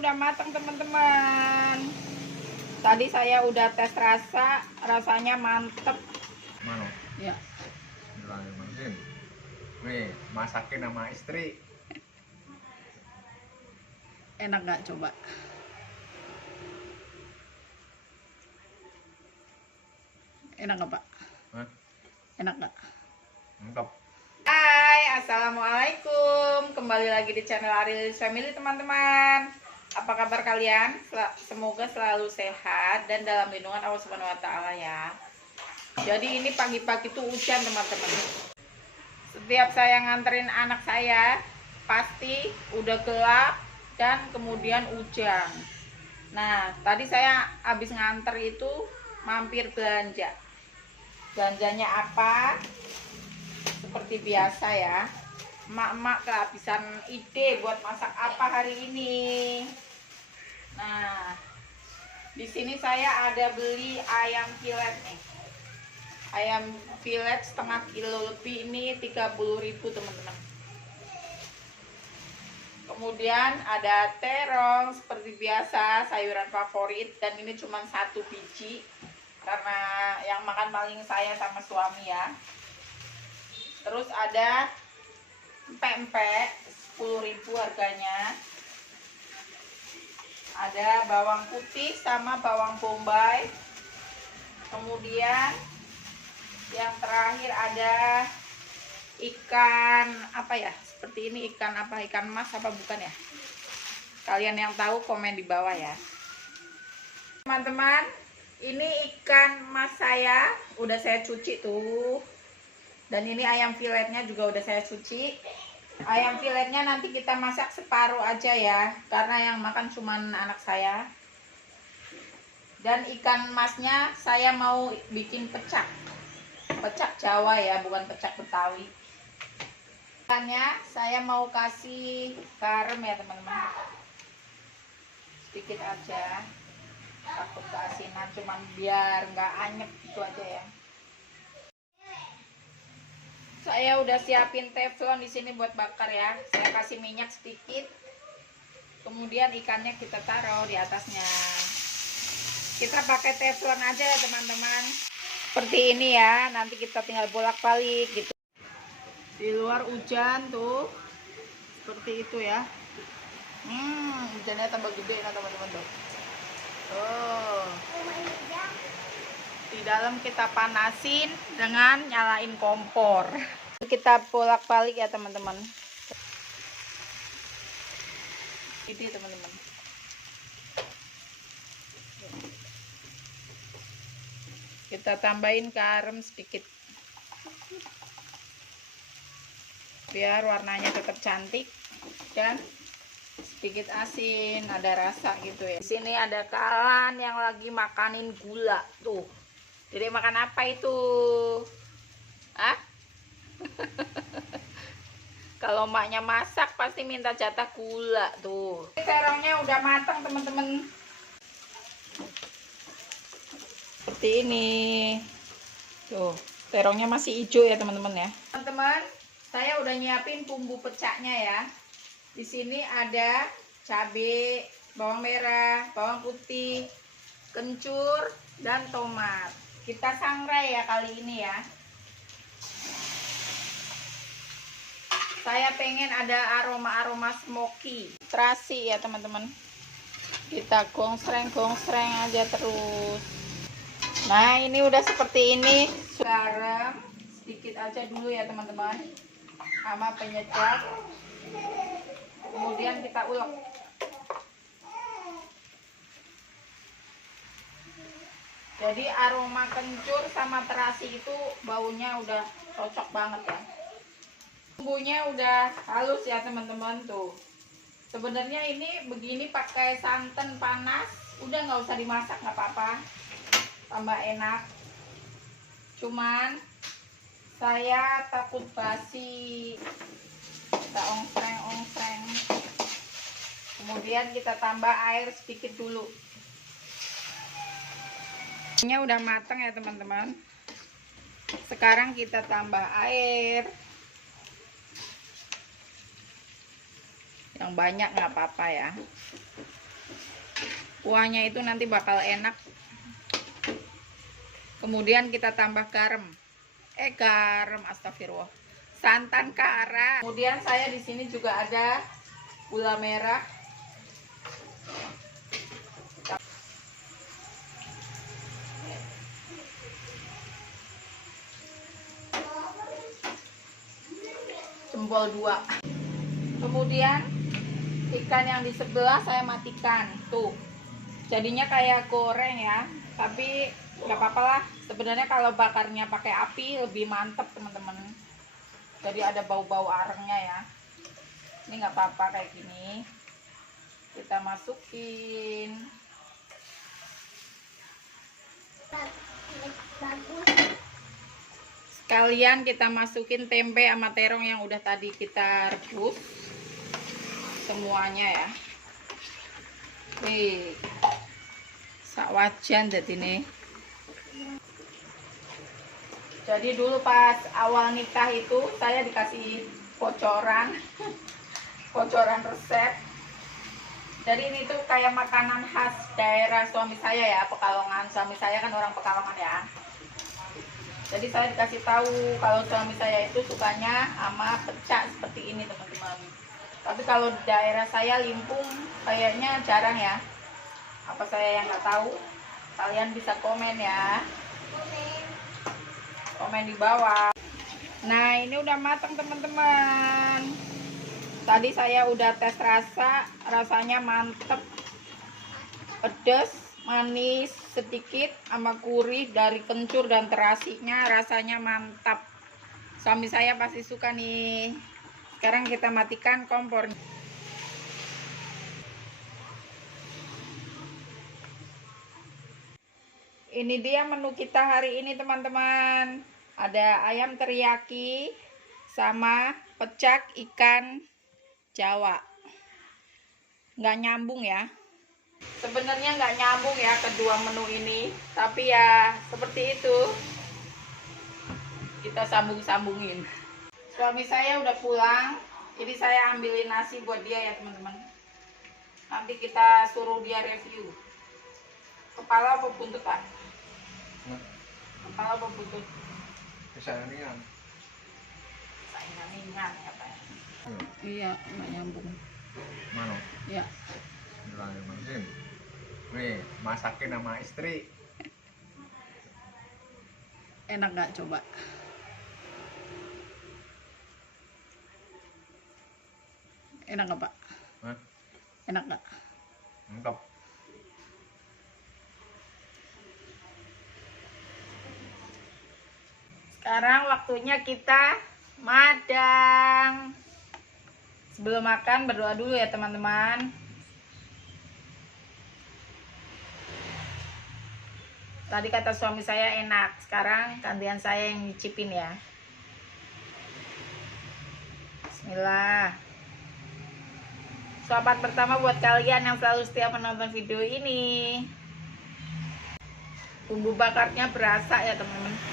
udah matang teman-teman. Tadi saya udah tes rasa, rasanya mantep. Mana? Ya. Bismillahirrahmanirrahim. Nih, masakin sama istri. Enak nggak coba? Enak nggak Pak? Hah? Enak nggak? Mantap. Hai, assalamualaikum. Kembali lagi di channel Arilis Family teman-teman. Apa kabar kalian? Semoga selalu sehat dan dalam lindungan Allah Subhanahu Wa Taala ya. Jadi ini pagi-pagi tuh hujan teman-teman. Setiap saya nganterin anak saya pasti udah gelap dan kemudian hujan. Nah, tadi saya habis nganter itu mampir belanja. Belanjanya apa? Seperti biasa ya, emak-emak kehabisan ide buat masak apa hari ini. Nah, di sini saya ada beli ayam filet nih. Ayam filet setengah kilo lebih, ini 30.000 teman-teman. Kemudian ada terong seperti biasa, sayuran favorit, dan ini cuma 1 biji karena yang makan paling saya sama suami ya. Terus ada empek-empek 10.000 harganya. Ada bawang putih sama bawang bombay. Kemudian yang terakhir ada ikan apa ya? Seperti ini, ikan apa? Ikan mas apa bukan ya? Kalian yang tahu komen di bawah ya. Teman-teman, ini ikan mas saya udah saya cuci tuh. Dan ini ayam filetnya juga udah saya cuci. Ayam filetnya nanti kita masak separuh aja ya, karena yang makan cuman anak saya. Dan ikan masnya saya mau bikin pecak. Pecak Jawa ya, bukan pecak Betawi. Ikannya saya mau kasih garam ya teman-teman. Sedikit aja. Takut keasinan, cuman biar nggak anyep gitu aja ya. Saya udah siapin teflon di sini buat bakar ya. Saya kasih minyak sedikit. Kemudian ikannya kita taruh di atasnya. Kita pakai teflon aja ya teman-teman. Seperti ini ya. Nanti kita tinggal bolak-balik gitu. Di luar hujan tuh. Seperti itu ya. Hujannya tambah gede nah teman-teman tuh. Oh. Di dalam kita panasin dengan nyalain kompor. Kita bolak-balik ya teman-teman. Ini teman-teman. Kita tambahin garam sedikit. Biar warnanya tetap cantik dan sedikit asin, ada rasa gitu ya. Di sini ada kalan yang lagi makanin gula tuh. Jadi makan apa itu? Hah? Kalau emaknya masak pasti minta jatah gula tuh. Terongnya udah matang teman-teman. Seperti ini. Tuh, terongnya masih hijau ya teman-teman ya. Teman-teman, saya udah nyiapin bumbu pecaknya ya. Di sini ada cabai, bawang merah, bawang putih, kencur, dan tomat. Kita sangrai ya kali ini ya. Saya pengen ada aroma-aroma smoky, terasi ya teman-teman. Kita gongsreng aja terus. Nah ini udah seperti ini. Garam sedikit aja dulu ya teman-teman, sama penyedap. Kemudian kita ulek. Jadi aroma kencur sama terasi itu baunya udah cocok banget ya. Bumbunya udah halus ya teman-teman tuh. Sebenarnya ini begini pakai santan panas, udah nggak usah dimasak nggak apa-apa, tambah enak. Cuman saya takut basi, kita ongsreng. Kemudian kita tambah air sedikit dulu. Ini udah matang ya teman-teman. Sekarang kita tambah air. Yang banyak nggak apa-apa ya. kuahnya itu nanti bakal enak. Kemudian kita tambah garam. Garam, astagfirullah. Santan kara. Kemudian saya di sini juga ada gula merah. Jempol 2. Kemudian ikan yang di sebelah saya matikan. Tuh. Jadinya kayak goreng ya. Tapi nggak apa-apa lah. Sebenarnya kalau bakarnya pakai api lebih mantep teman-teman. Jadi ada bau-bau arengnya ya. Ini nggak apa-apa kayak gini. Kita masukin. Sekalian kita masukin tempe sama terong yang udah tadi kita rebus. Semuanya ya. Nih. Sak wajan jadi nih. Jadi dulu pas awal nikah itu saya dikasih bocoran resep. Jadi ini tuh kayak makanan khas daerah suami saya ya, Pekalongan. Suami saya kan orang Pekalongan ya. Jadi saya dikasih tahu kalau suami saya itu sukanya sama pecak seperti ini teman-teman. Tapi kalau di daerah saya Limpung kayaknya jarang ya. Apa saya yang nggak tahu? Kalian bisa komen ya. Komen di bawah. Nah ini udah matang teman-teman. Tadi saya udah tes rasa, rasanya mantep, pedas, manis sedikit, sama gurih dari kencur dan terasinya, rasanya mantap. Suami saya pasti suka nih. Sekarang kita matikan kompornya. Ini dia menu kita hari ini teman-teman. Ada ayam teriyaki sama pecak ikan Jawa. Nggak nyambung ya. Sebenarnya nggak nyambung ya kedua menu ini. Tapi ya seperti itu. Kita sambung-sambungin. Suami saya udah pulang. Jadi saya ambilin nasi buat dia ya teman-teman. Nanti kita suruh dia review. Kepala apa buntut Pak? Kepala apa buntut? Kesayangan. Saingan ya Pak. Iya, nggak nyambung. Mana? Ya. Bismillahirrahmanirrahim. Nih, masakin sama istri. Enak nggak coba? Enak nggak Pak? Hah? Enak nggak? Mantap. Sekarang waktunya kita madang. Sebelum makan berdoa dulu ya teman-teman. Tadi kata suami saya enak, sekarang gantian saya yang nyicipin ya. Bismillah. Suapan pertama buat kalian yang selalu setia menonton video ini. Bumbu bakarnya berasa ya teman-teman.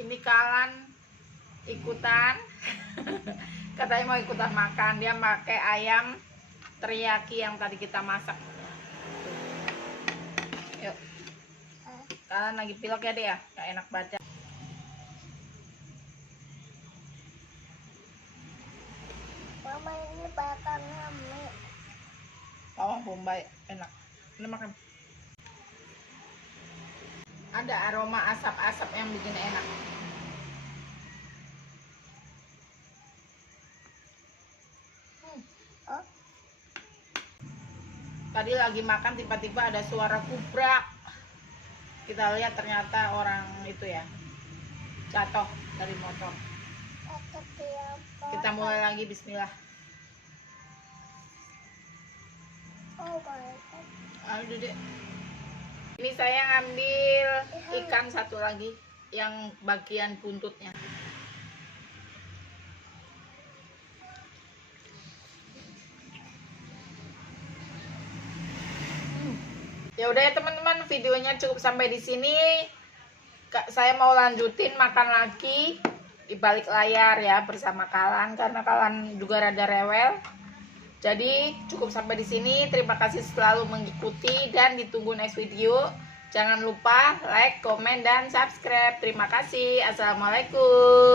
Ini Kalan ikutan. Katanya mau ikutan makan. Dia pakai ayam teriyaki yang tadi kita masak. Yuk. Kalan lagi pilek ya deh ya. Gak enak baca. Mama ini bakarnya mie. Bawang bombay enak. Ini makan. Ada aroma asap-asap yang bikin enak. Oh, Tadi lagi makan tiba-tiba ada suara kubrak. Kita lihat ternyata orang itu ya jatuh dari motor. kata siapa? Kita mulai lagi, bismillah. Oh my god. Aduh deh. Ini saya ngambil ikan satu lagi yang bagian buntutnya. Ya udah ya teman-teman, videonya cukup sampai di sini. Saya mau lanjutin makan lagi di balik layar ya bersama Kalan, karena Kalan juga rada rewel. Jadi cukup sampai di sini. Terima kasih selalu mengikuti dan ditunggu next video. Jangan lupa like, komen, dan subscribe. Terima kasih. Assalamualaikum.